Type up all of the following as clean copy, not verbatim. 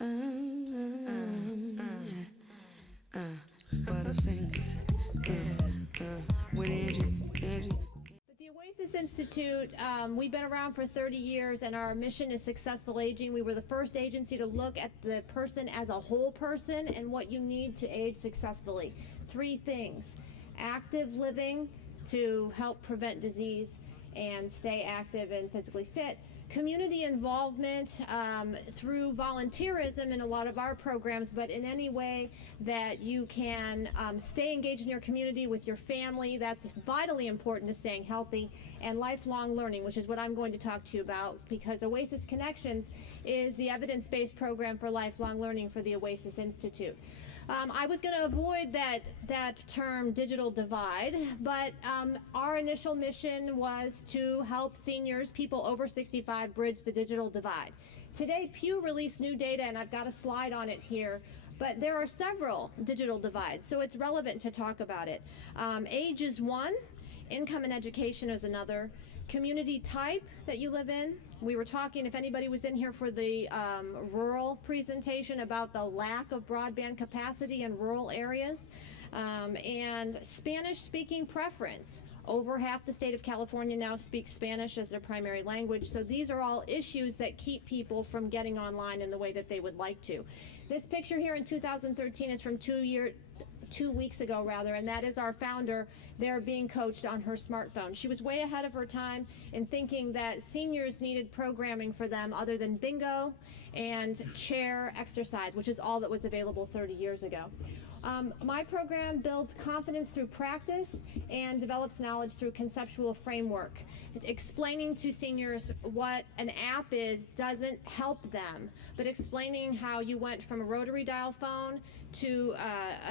Butterfingers, with Angie. But the OASIS Institute, we've been around for 30 years, and our mission is successful aging. We were the first agency to look at the person as a whole person and what you need to age successfully. 3 things: active living to help prevent disease and stay active and physically fit; community involvement through volunteerism in a lot of our programs, but in any way that you can stay engaged in your community with your family. That's vitally important to staying healthy; and lifelong learning, which is what I'm going to talk to you about, because OASIS Connections is the evidence-based program for lifelong learning for the OASIS Institute. I was going to avoid that term digital divide, but our initial mission was to help seniors, people over 65, bridge the digital divide. Today, Pew released new data, and I've got a slide on it here, but there are several digital divides, so it's relevant to talk about it. Age is one, income and education is another, community type that you live in. We were talking, if anybody was in here for the rural presentation, about the lack of broadband capacity in rural areas, and Spanish-speaking preference. Over half the state of California now speaks Spanish as their primary language, so these are all issues that keep people from getting online in the way that they would like to. This picture here in 2013 is from 2 weeks ago, and that is our founder there being coached on her smartphone. She was way ahead of her time in thinking that seniors needed programming for them other than bingo and chair exercise, which is all that was available 30 years ago. My program builds confidence through practice and develops knowledge through conceptual framework. Explaining to seniors what an app is doesn't help them, but explaining how you went from a rotary dial phone to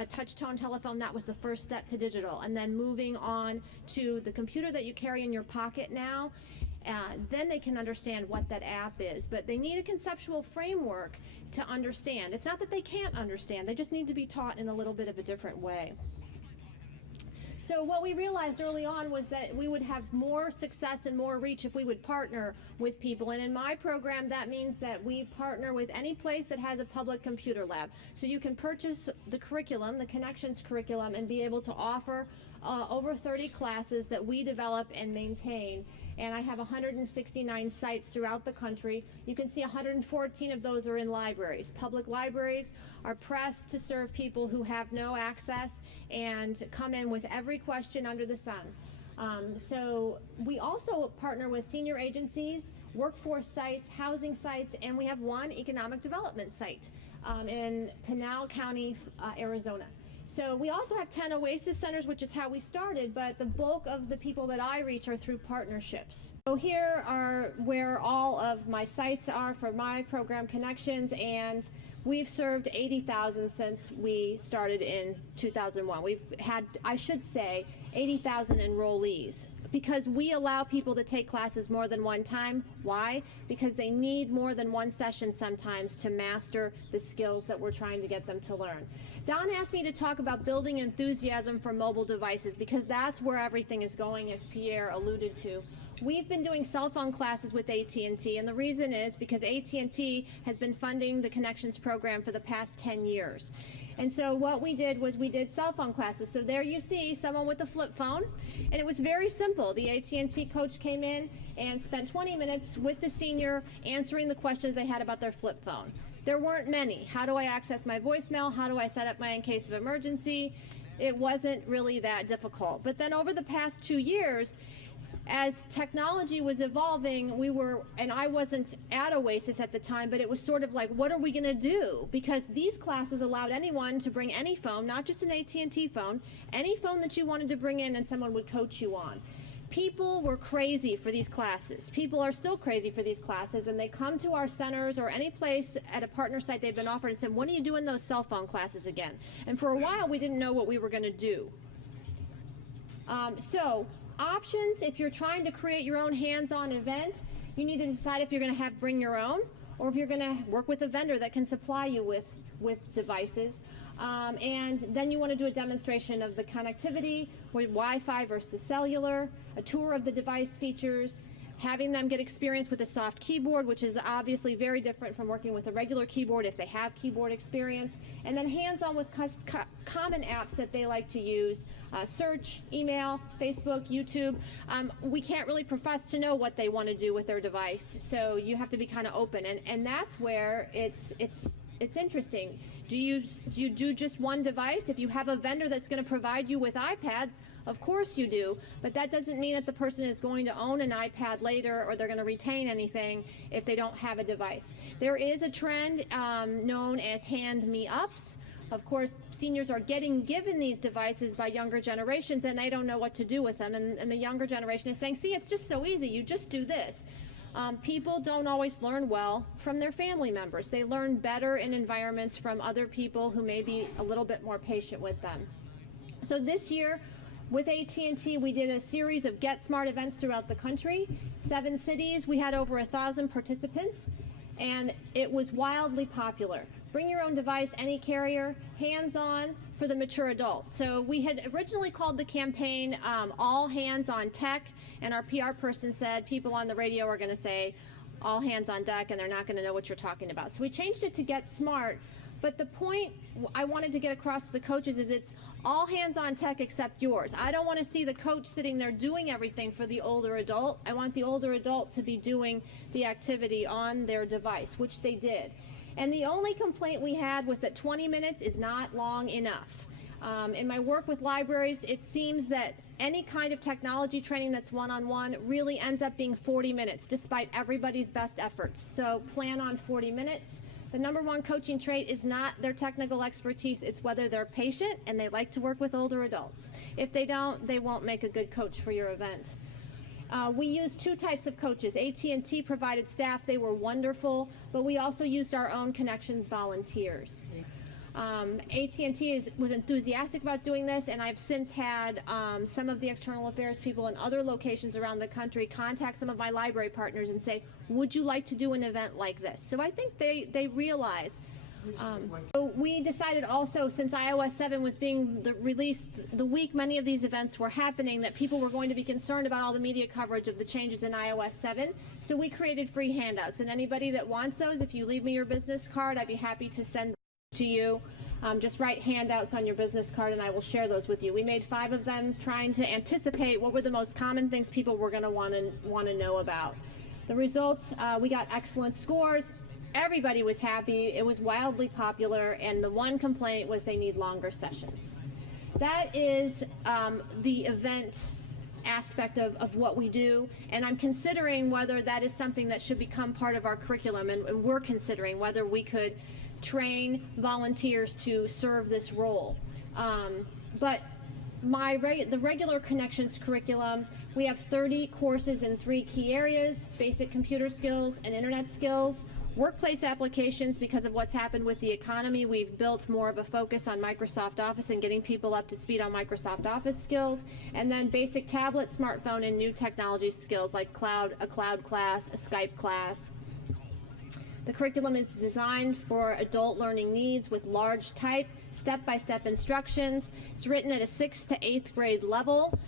a touch-tone telephone, that was the first step to digital, and then moving on to the computer that you carry in your pocket now, then they can understand what that app is. But they need a conceptual framework to understand. It's not that they can't understand, they just need to be taught in a little bit of a different way. So what we realized early on was that we would have more success and more reach if we would partner with people. And in my program, that means that we partner with any place that has a public computer lab. So you can purchase the curriculum, the Connections curriculum, and be able to offer over 30 classes that we develop and maintain. And I have 169 sites throughout the country. You can see 114 of those are in libraries. Public libraries are pressed to serve people who have no access and come in with every question under the sun. So we also partner with senior agencies, workforce sites, housing sites, and we have one economic development site in Pinal County, Arizona. So we also have 10 OASIS centers, which is how we started, but the bulk of the people that I reach are through partnerships. So here are where all of my sites are for my program Connections, and we've served 80,000 since we started in 2001. We've had, I should say, 80,000 enrollees, because we allow people to take classes more than one time. Why? Because they need more than one session sometimes to master the skills that we're trying to get them to learn. Don asked me to talk about building enthusiasm for mobile devices, because that's where everything is going, as Pierre alluded to. We've been doing cell phone classes with AT&T, and the reason is because AT&T has been funding the Connections program for the past 10 years. And so what we did was we did cell phone classes. So there you see someone with a flip phone, and it was very simple. The AT&T coach came in and spent 20 minutes with the senior answering the questions they had about their flip phone. There weren't many. How do I access my voicemail? How do I set up my in case of emergency? It wasn't really that difficult. But then over the past 2 years, as technology was evolving, and I wasn't at OASIS at the time, but it was sort of like, what are we going to do? Because these classes allowed anyone to bring any phone, not just an AT&T phone, any phone that you wanted to bring in, and someone would coach you on. People were crazy for these classes. People are still crazy for these classes, and they come to our centers or any place at a partner site they've been offered and said, when are you doing those cell phone classes again? And for a while, we didn't know what we were going to do. So options, if you're trying to create your own hands-on event, you need to decide if you're going to bring your own, or if you're going to work with a vendor that can supply you with devices. And then you want to do a demonstration of the connectivity with Wi-Fi versus cellular, a tour of the device features, having them get experience with a soft keyboard, which is obviously very different from working with a regular keyboard if they have keyboard experience, and then hands-on with common apps that they like to use, search, email, Facebook, YouTube. We can't really profess to know what they want to do with their device, so you have to be kind of open, and that's where it's interesting. Do you do just one device? If you have a vendor that's going to provide you with iPads, of course you do, but that doesn't mean that the person is going to own an iPad later or they're going to retain anything if they don't have a device. There is a trend known as hand-me-ups. Of course, seniors are getting given these devices by younger generations and they don't know what to do with them, and the younger generation is saying, see, it's just so easy, you just do this. People don't always learn well from their family members. They learn better in environments from other people who may be a little bit more patient with them. So this year, with AT&T, we did a series of Get Smart events throughout the country. 7 cities, we had over 1,000 participants, and it was wildly popular. Bring your own device, any carrier, hands-on for the mature adult. So we had originally called the campaign All Hands on Tech, and our PR person said people on the radio are going to say all hands on deck and they're not going to know what you're talking about. So we changed it to Get Smart, but the point I wanted to get across to the coaches is it's all hands on tech except yours. I don't want to see the coach sitting there doing everything for the older adult. I want the older adult to be doing the activity on their device, which they did. And the only complaint we had was that 20 minutes is not long enough. In my work with libraries, it seems that any kind of technology training that's one-on-one really ends up being 40 minutes, despite everybody's best efforts. So plan on 40 minutes. The #1 coaching trait is not their technical expertise, it's whether they're patient and they like to work with older adults. If they don't, they won't make a good coach for your event. We used 2 types of coaches. AT&T provided staff, they were wonderful, but we also used our own Connections volunteers. AT&T was enthusiastic about doing this, and I've since had some of the external affairs people in other locations around the country contact some of my library partners and say, would you like to do an event like this? So I think they realize. So we decided also, since iOS 7 was being released the week many of these events were happening, that people were going to be concerned about all the media coverage of the changes in iOS 7. So we created free handouts, and anybody that wants those, if you leave me your business card, I'd be happy to send them to you. Just write handouts on your business card and I will share those with you. We made 5 of them trying to anticipate what were the most common things people were going to want to know about. The results, we got excellent scores. Everybody was happy. It was wildly popular, and the one complaint was they need longer sessions. That is the event aspect of what we do, and I'm considering whether that is something that should become part of our curriculum, and we're considering whether we could train volunteers to serve this role. But the regular Connections curriculum, we have 30 courses in 3 key areas: basic computer skills and internet skills, workplace applications. Because of what's happened with the economy, we've built more of a focus on Microsoft Office and getting people up to speed on Microsoft Office skills, and then basic tablet, smartphone, and new technology skills like a cloud class, a Skype class. The curriculum is designed for adult learning needs with large type, step-by-step instructions. It's written at a 6th to 8th grade level,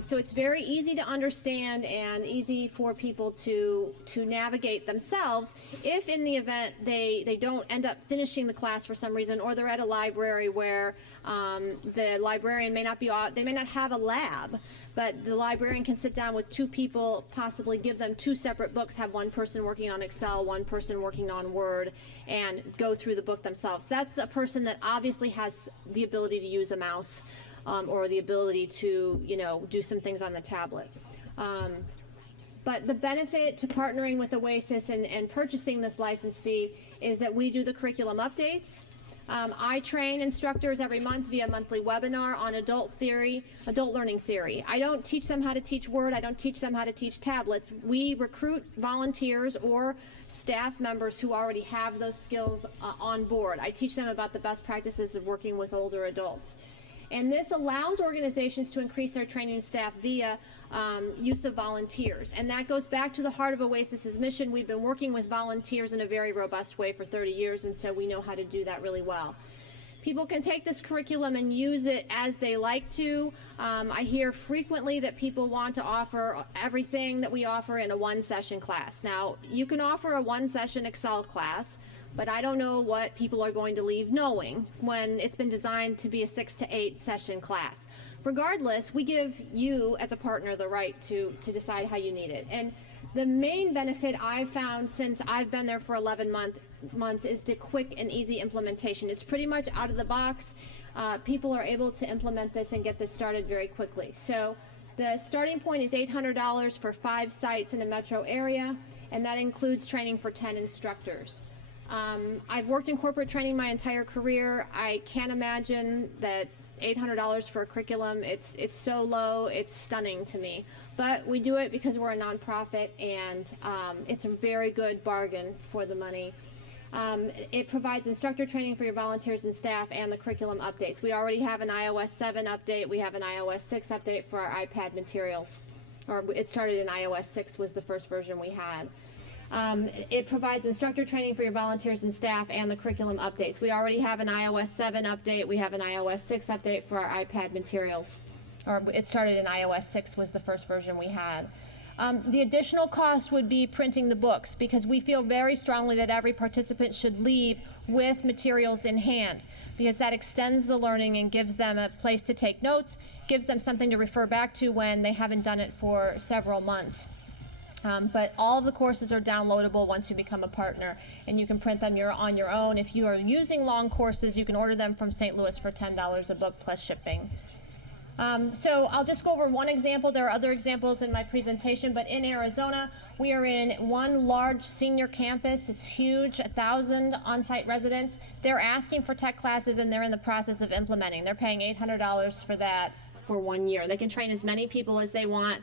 so it's very easy to understand and easy for people to navigate themselves if in the event they don't end up finishing the class for some reason, or they're at a library where the librarian may not have a lab, but the librarian can sit down with 2 people, possibly give them 2 separate books, have one person working on Excel, one person working on Word, and go through the book themselves. That's a person that obviously has the ability to use a mouse or the ability to, do some things on the tablet. But the benefit to partnering with OASIS and purchasing this license fee is that we do the curriculum updates. I train instructors every month via monthly webinar on adult learning theory. I don't teach them how to teach Word. I don't teach them how to teach tablets. We recruit volunteers or staff members who already have those skills on board. I teach them about the best practices of working with older adults. And this allows organizations to increase their training staff via use of volunteers. And that goes back to the heart of OASIS's mission. We've been working with volunteers in a very robust way for 30 years, and so we know how to do that really well. People can take this curriculum and use it as they like to. I hear frequently that people want to offer everything that we offer in a one-session class. Now, you can offer a one-session Excel class, but I don't know what people are going to leave knowing when it's been designed to be a 6 to 8 session class. Regardless, we give you as a partner the right to decide how you need it. And the main benefit I've found since I've been there for 11 months is the quick and easy implementation. It's pretty much out of the box. People are able to implement this and get this started very quickly. So the starting point is $800 for 5 sites in a metro area, and that includes training for 10 instructors. I've worked in corporate training my entire career. I can't imagine that $800 for a curriculum, it's so low, it's stunning to me. But we do it because we're a nonprofit, and it's a very good bargain for the money. It provides instructor training for your volunteers and staff and the curriculum updates. We already have an iOS 7 update. We have an iOS 6 update for our iPad materials. Or it started in iOS 6 was the first version we had. It provides instructor training for your volunteers and staff and the curriculum updates. We already have an iOS 7 update. We have an iOS 6 update for our iPad materials. Or it started in iOS 6 was the first version we had. The additional cost would be printing the books, because we feel very strongly that every participant should leave with materials in hand, because that extends the learning and gives them a place to take notes, gives them something to refer back to when they haven't done it for several months. But all of the courses are downloadable once you become a partner, and you can print them on your own. If you are using long courses, you can order them from St. Louis for $10 a book plus shipping. So I'll just go over one example. There are other examples in my presentation, but in Arizona, we are in one large senior campus. It's huge, 1,000 on-site residents. They're asking for tech classes, and they're in the process of implementing. They're paying $800 for that for 1 year. They can train as many people as they want.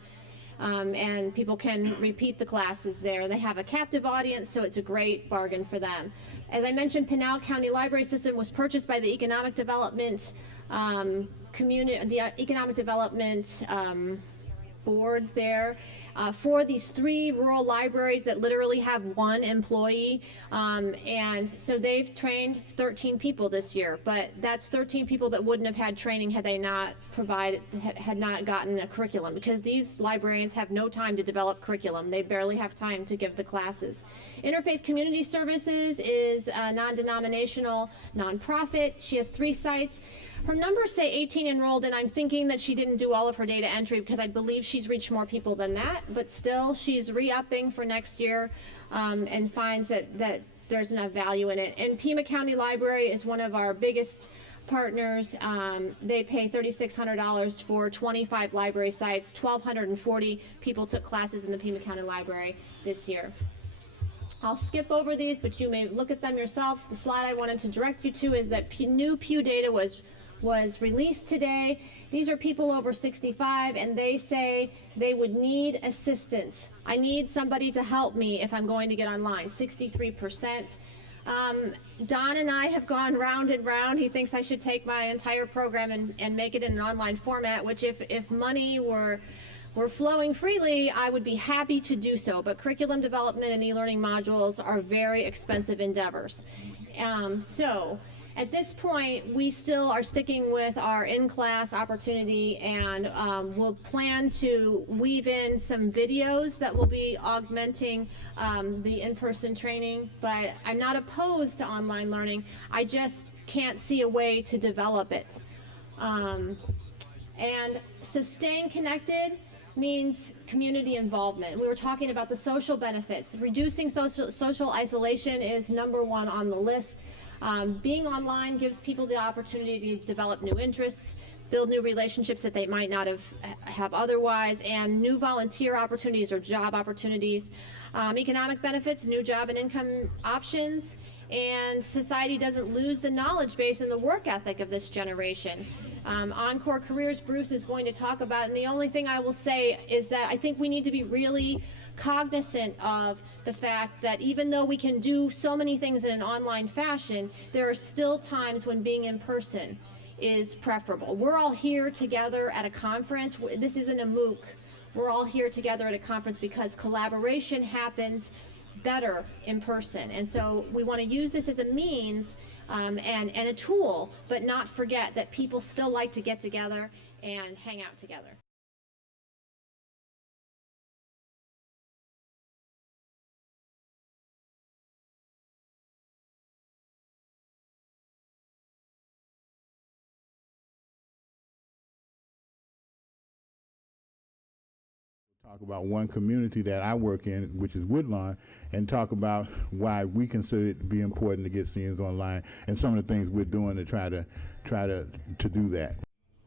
And people can repeat the classes there. They have a captive audience, so it's a great bargain for them. As I mentioned, Pinal County Library System was purchased by the Economic Development Board there for these 3 rural libraries that literally have 1 employee, and so they've trained 13 people this year, but that's 13 people that wouldn't have had training had they not had not gotten a curriculum, because these librarians have no time to develop curriculum. They barely have time to give the classes. Interfaith Community Services is a non-denominational nonprofit. She has 3 sites. Her numbers say 18 enrolled, and I'm thinking that she didn't do all of her data entry, because I believe she's reached more people than that, but still she's re-upping for next year and finds that there's enough value in it. And Pima County Library is one of our biggest partners. They pay $3,600 for 25 library sites. 1,240 people took classes in the Pima County Library this year. I'll skip over these, but you may look at them yourself. The slide I wanted to direct you to is that new Pew data was released today. These are people over 65, and they say they would need assistance. I need somebody to help me if I'm going to get online, 63%. Don and I have gone round and round. He thinks I should take my entire program and make it in an online format, which if money were flowing freely, I would be happy to do so, but curriculum development and e-learning modules are very expensive endeavors. So at this point, we still are sticking with our in-class opportunity, and we'll plan to weave in some videos that will be augmenting the in-person training, but I'm not opposed to online learning. I just can't see a way to develop it. And so staying connected means community involvement. We were talking about the social benefits. Reducing social isolation is #1 on the list. Being online gives people the opportunity to develop new interests, build new relationships that they might not have otherwise, and new volunteer opportunities or job opportunities. Economic benefits, new job and income options, and society doesn't lose the knowledge base and the work ethic of this generation. Encore careers, Bruce is going to talk about, and the only thing I will say is that I think we need to be really cognizant of the fact that even though we can do so many things in an online fashion, there are still times when being in person is preferable. We're all here together at a conference. This isn't a MOOC. We're all here together at a conference because collaboration happens better in person. And so we want to use this as a means and a tool, but not forget that people still like to get together and hang out together. Talk about one community that I work in, which is Woodlawn, and talk about why we consider it to be important to get seniors online and some of the things we're doing to try to do that.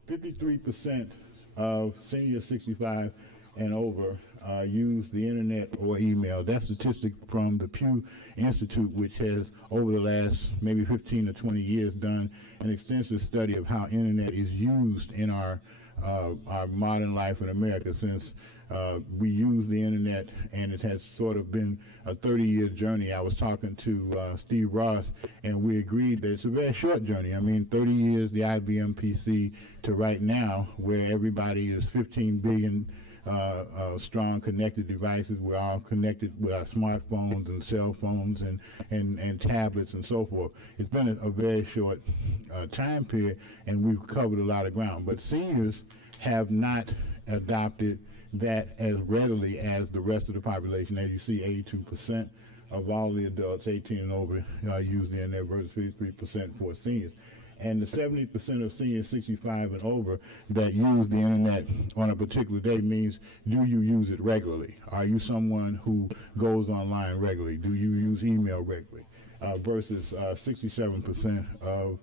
53% of seniors 65 and over use the internet or email. That's a statistic from the Pew Institute, which has over the last maybe 15 to 20 years done an extensive study of how internet is used in our modern life in America since we use the internet, and it has sort of been a 30-year journey. I was talking to Steve Ross, and we agreed that it's a very short journey. I mean, 30 years, the IBM PC, to right now, where everybody is 15 billion strong connected devices. We're all connected with our smartphones and cell phones and tablets and so forth. It's been a very short time period, and we've covered a lot of ground. But seniors have not adopted that as readily as the rest of the population. As you see, 82% of all the adults 18 and over use the internet versus 53% for seniors. And the 70% of seniors 65 and over that use the internet on a particular day means, do you use it regularly? Are you someone who goes online regularly? Do you use email regularly? Versus 67% of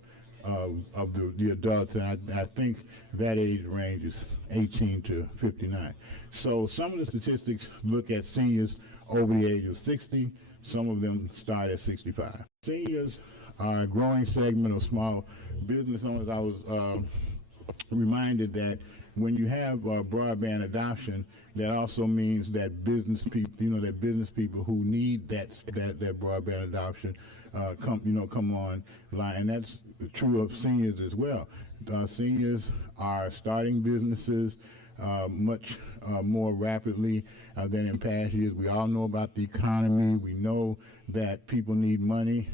the adults, and I think that age range is 18 to 59. So some of the statistics look at seniors over the age of 60. Some of them start at 65. Seniors are a growing segment of small business owners. I was reminded that when you have broadband adoption, that also means that business people, who need that broadband adoption come online, and that's true of seniors as well. Seniors are starting businesses much more rapidly than in past years. We all know about the economy. We know that people need money.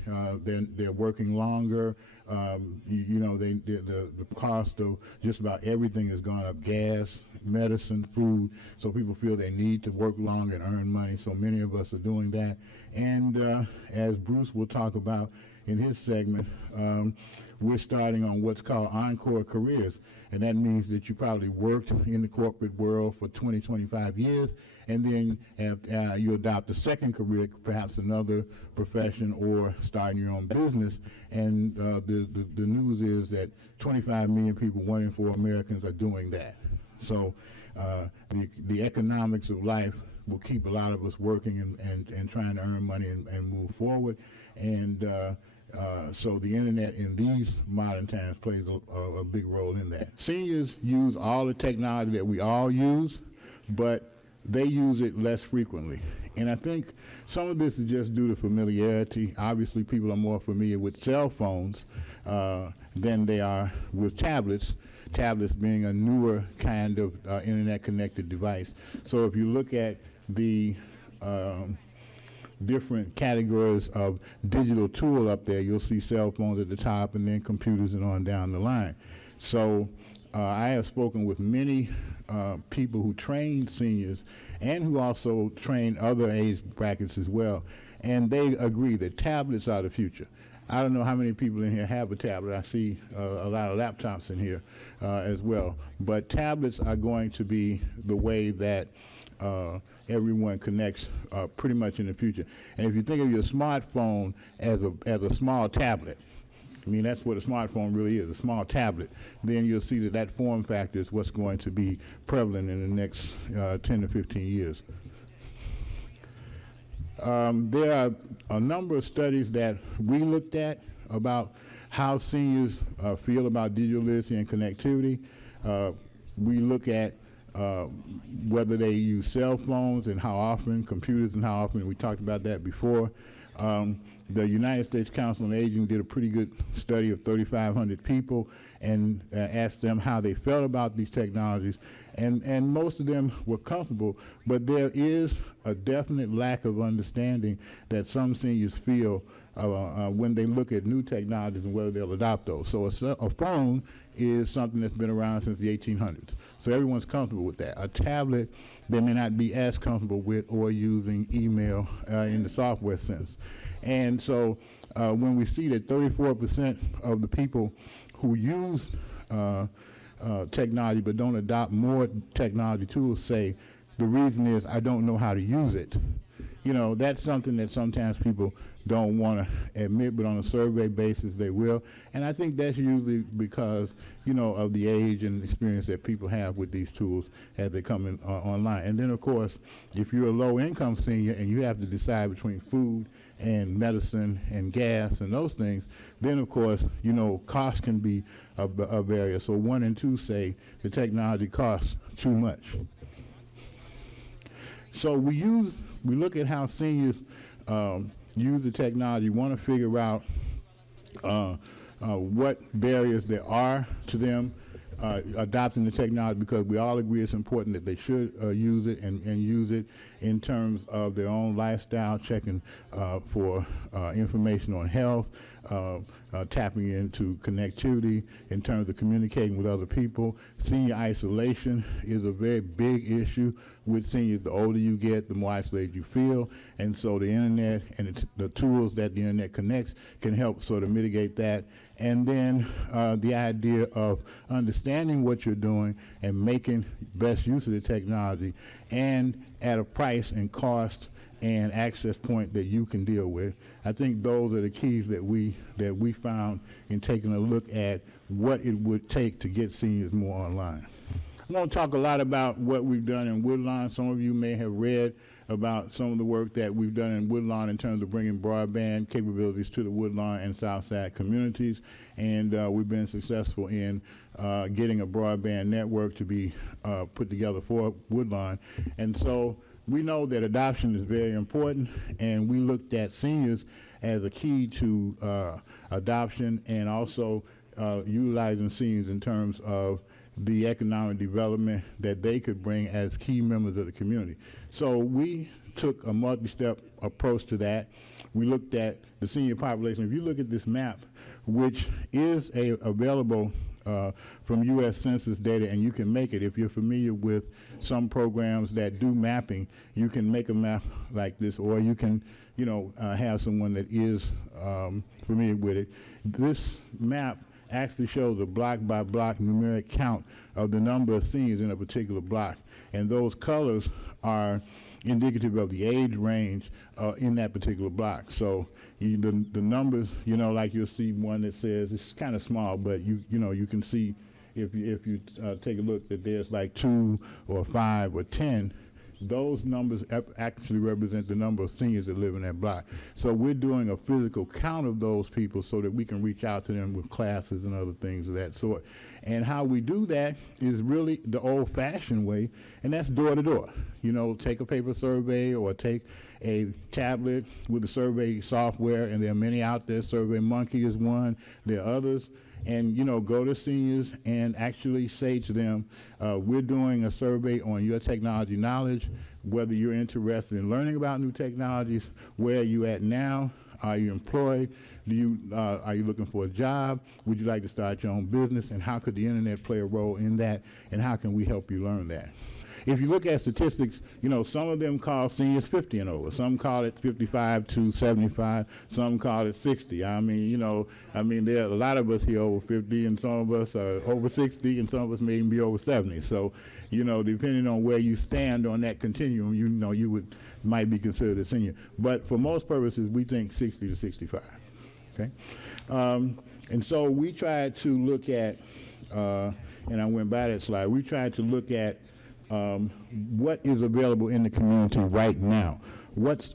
They're working longer. The cost of just about everything has gone up: gas, medicine, food. So people feel they need to work longer and earn money. So many of us are doing that. And as Bruce will talk about in his segment, we're starting on what's called Encore Careers. And that means that you probably worked in the corporate world for 20, 25 years, and then you adopt a second career, perhaps another profession, or starting your own business. And the news is that 25 million people, 1 in 4 Americans, are doing that. So the economics of life will keep a lot of us working and trying to earn money and move forward. And so the internet in these modern times plays a big role in that. Seniors use all the technology that we all use, but they use it less frequently. And I think some of this is just due to familiarity. Obviously, people are more familiar with cell phones than they are with tablets, tablets being a newer kind of internet-connected device. So if you look at the different categories of digital tool up there, you'll see cell phones at the top and then computers and on down the line. So I have spoken with many people who train seniors and who also train other age brackets as well, and they agree that tablets are the future. I don't know how many people in here have a tablet. I see a lot of laptops in here as well, but tablets are going to be the way that everyone connects pretty much in the future. And if you think of your smartphone as a small tablet, I mean, that's what a smartphone really is, a small tablet, then you'll see that form factor is what's going to be prevalent in the next 10 to 15 years. There are a number of studies that we looked at about how seniors feel about digital literacy and connectivity. We look at whether they use cell phones and how often, computers and how often. We talked about that before. the United States Council on Aging did a pretty good study of 3,500 people and asked them how they felt about these technologies, and most of them were comfortable, but there is a definite lack of understanding that some seniors feel when they look at new technologies and whether they'll adopt those. So a phone is something that's been around since the 1800s. So everyone's comfortable with that. A tablet, they may not be as comfortable with or using email in the software sense. And so when we see that 34% of the people who use technology but don't adopt more technology tools say the reason is I don't know how to use it. You know, that's something that sometimes people don't want to admit, but on a survey basis they will. And I think that's usually because, you know, of the age and experience that people have with these tools as they come in online. And then, of course, if you're a low-income senior and you have to decide between food and medicine and gas and those things, then, of course, you know, cost can be a barrier. So 1 and 2 say the technology costs too much. So we look at how seniors use the technology, want to figure out what barriers there are to them adopting the technology, because we all agree it's important that they should use it and use it in terms of their own lifestyle, checking for information on health, tapping into connectivity in terms of communicating with other people. Senior isolation is a very big issue with seniors. The older you get, the more isolated you feel, and so the internet and the tools that the internet connects can help sort of mitigate that. And then the idea of understanding what you're doing and making best use of the technology, and at a price and cost and access point that you can deal with. I think those are the keys that we found in taking a look at what it would take to get seniors more online. I'm going to talk a lot about what we've done in Woodlawn. Some of you may have read about some of the work that we've done in Woodlawn in terms of bringing broadband capabilities to the Woodlawn and Southside communities, and we've been successful in getting a broadband network to be put together for Woodlawn. And so we know that adoption is very important, and we looked at seniors as a key to adoption, and also utilizing seniors in terms of the economic development that they could bring as key members of the community. So we took a multi-step approach to that. We looked at the senior population. If you look at this map, which is available from U.S. Census data, and you can make it if you're familiar with some programs that do mapping. You can make a map like this, or you can, you know, have someone that is familiar with it. This map actually shows a block by block numeric count of the number of seniors in a particular block, and those colors are indicative of the age range in that particular block. So the numbers, you know, like you'll see one that says, it's kind of small, but you know, you can see if you take a look that there's like 2 or 5 or 10. Those numbers actually represent the number of seniors that live in that block. So we're doing a physical count of those people so that we can reach out to them with classes and other things of that sort. And how we do that is really the old-fashioned way, and that's door-to-door. You know, take a paper survey or take a tablet with the survey software, and there are many out there. SurveyMonkey is one. There are others. And, you know, go to seniors and actually say to them, we're doing a survey on your technology knowledge, whether you're interested in learning about new technologies, where are you at now, are you employed, are you looking for a job, would you like to start your own business, and how could the internet play a role in that, and how can we help you learn that? If you look at statistics, you know, some of them call seniors 50 and over. Some call it 55 to 75. Some call it 60. I mean, you know, there are a lot of us here over 50, and some of us are over 60, and some of us may even be over 70. So, you know, depending on where you stand on that continuum, you know, might be considered a senior. But for most purposes, we think 60 to 65. Okay, and so we tried to look at, and I went by that slide. We tried to look at what is available in the community right now, what's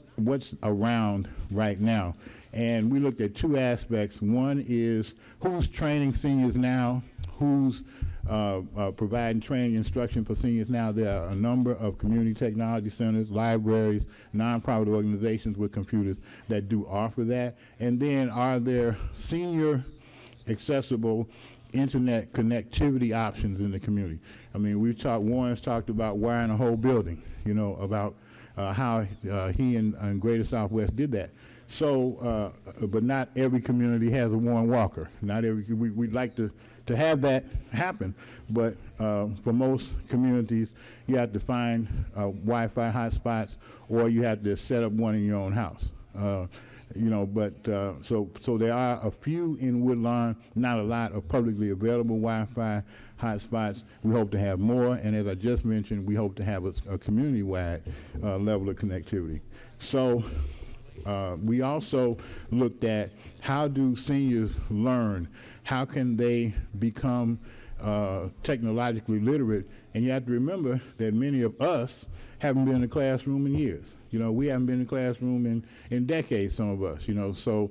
around right now, and we looked at 2 aspects. One is who's training seniors now, who's providing training instruction for seniors now. There are a number of community technology centers, libraries, nonprofit organizations with computers that do offer that. And then are there senior accessible internet connectivity options in the community? I mean, Warren's talked about wiring a whole building, you know, about how he and Greater Southwest did that. So, but not every community has a Warren Walker. Not every, we'd like to have that happen, but for most communities, you have to find Wi-Fi hotspots, or you have to set up one in your own house. You know, but so there are a few in Woodlawn, not a lot of publicly available Wi-Fi hotspots. We hope to have more, and as I just mentioned, we hope to have a community-wide level of connectivity. So we also looked at how do seniors learn? How can they become technologically literate? And you have to remember that many of us haven't been in the classroom in years. You know, we haven't been in the classroom in decades, some of us, you know. So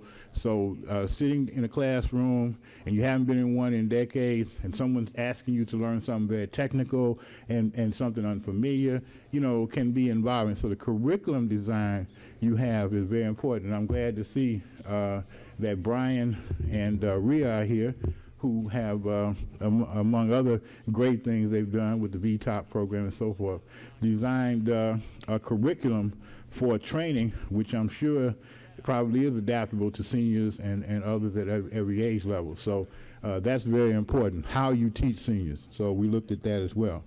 sitting in a classroom and you haven't been in one in decades, and someone's asking you to learn something very technical and something unfamiliar, you know, can be involving. So the curriculum design you have is very important. And I'm glad to see that Brian and Rhea are here, who have, among other great things they've done with the VTOP program and so forth, designed a curriculum for training, which I'm sure probably is adaptable to seniors and others at every age level. So that's very important, how you teach seniors. So we looked at that as well.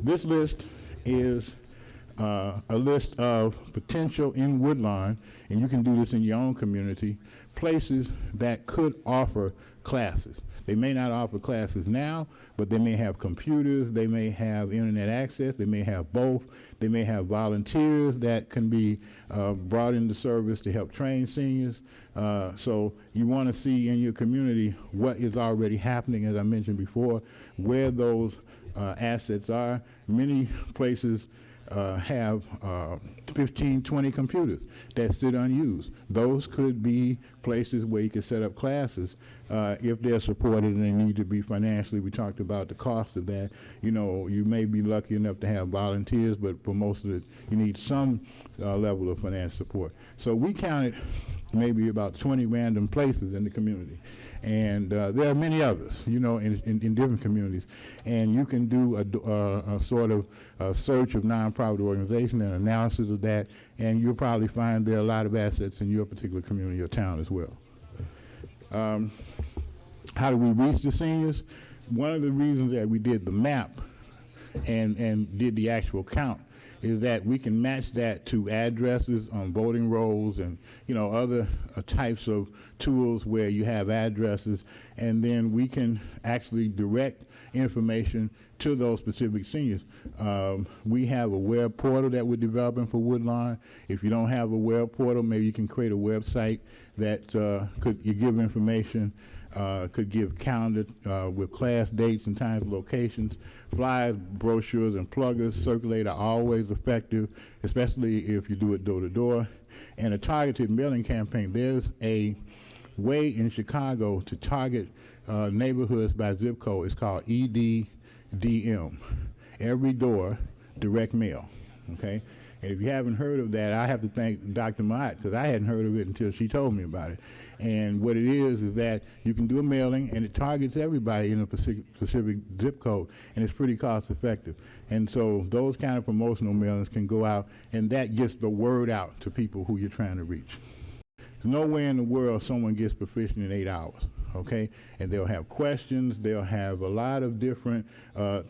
This list is a list of potential in Woodlawn, and you can do this in your own community, places that could offer classes. They may not offer classes now, but they may have computers, they may have internet access, they may have both, they may have volunteers that can be brought into service to help train seniors. So you want to see in your community what is already happening, as I mentioned before, where those assets are. Many places have 15, 20 computers that sit unused. Those could be places where you can set up classes if they're supported and they need to be financially. We talked about the cost of that. You know, you may be lucky enough to have volunteers, but for most of it, you need some level of financial support. So we counted maybe about 20 random places in the community. And there are many others, you know, in different communities. And you can do a sort of search of nonprofit organizations and analysis of that, and you'll probably find there are a lot of assets in your particular community or town as well. How do we reach the seniors? One of the reasons that we did the map and did the actual count is that we can match that to addresses on voting rolls and, you know, other types of tools where you have addresses, and then we can actually direct information to those specific seniors. We have a web portal that we're developing for Woodlawn. If you don't have a web portal, maybe you can create a website that could give information, could give calendar with class dates and times and locations. Flyers, brochures, and pluggers circulate are always effective, especially if you do it door to door. And a targeted mailing campaign. There's a way in Chicago to target neighborhoods by zip code. It's called EDDM, Every Door Direct Mail, okay? And if you haven't heard of that, I have to thank Dr. Mott, because I hadn't heard of it until she told me about it. And what it is that you can do a mailing, and it targets everybody in a specific zip code, and it's pretty cost effective. And so those kind of promotional mailings can go out, and that gets the word out to people who you're trying to reach. There's no way in the world someone gets proficient in 8 hours, okay? And they'll have questions, they'll have a lot of different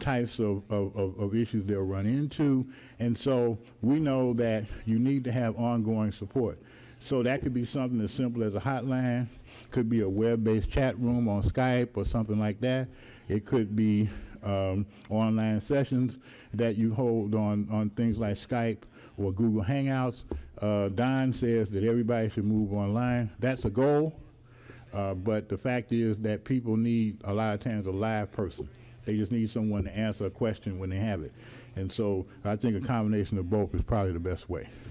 types of issues they'll run into, and so we know that you need to have ongoing support. So that could be something as simple as a hotline, could be a web-based chat room on Skype or something like that. It could be online sessions that you hold on things like Skype or Google Hangouts. Don says that everybody should move online. That's a goal, but the fact is that people need a lot of times a live person. They just need someone to answer a question when they have it. And so I think a combination of both is probably the best way.